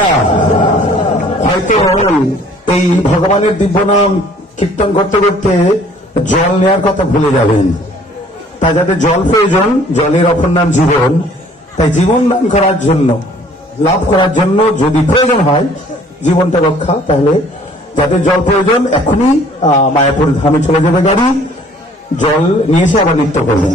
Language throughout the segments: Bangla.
না। হয়তো এই ভগবানের দিব্য নাম কীর্তন করতে করতে জল নেওয়ার কথা ভুলে যাবেন। তাই যাদের জল প্রয়োজন, জলের অপর নাম জীবন। তাই জীবন দান করার জন্য, লাভ করার জন্য যদি প্রয়োজন হয়, জীবনটা রক্ষা, তাহলে যাদের জল প্রয়োজন, এখনই মায়াপুর ধামে চলে যাবে গাড়ি। জল নিয়ে এসে আবার নৃত্য করবেন।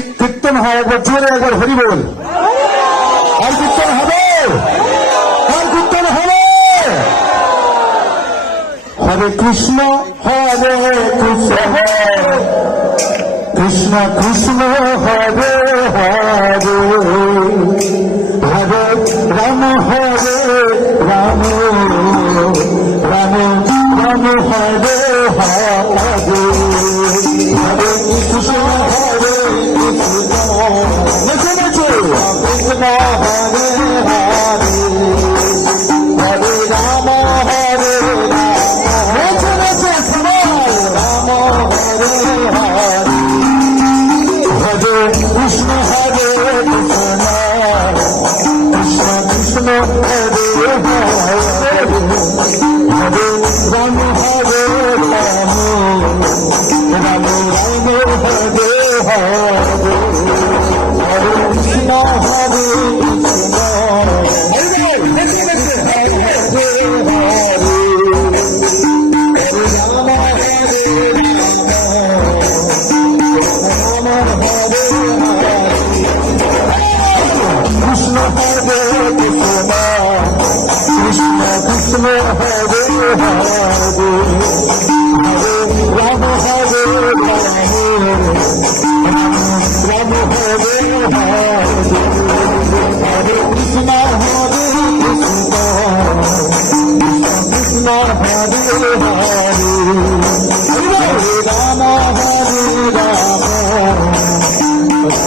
কীর্তন হয়, একবার জোরে একবার হরি বল। আর কীর্তন হবে? আর কীর্তন হবে? হরে কৃষ্ণ হরে কৃষ্ণ। কৃষ্ণ কৃষ্ণ, হরে হরে। রাম হরে রাম নেচে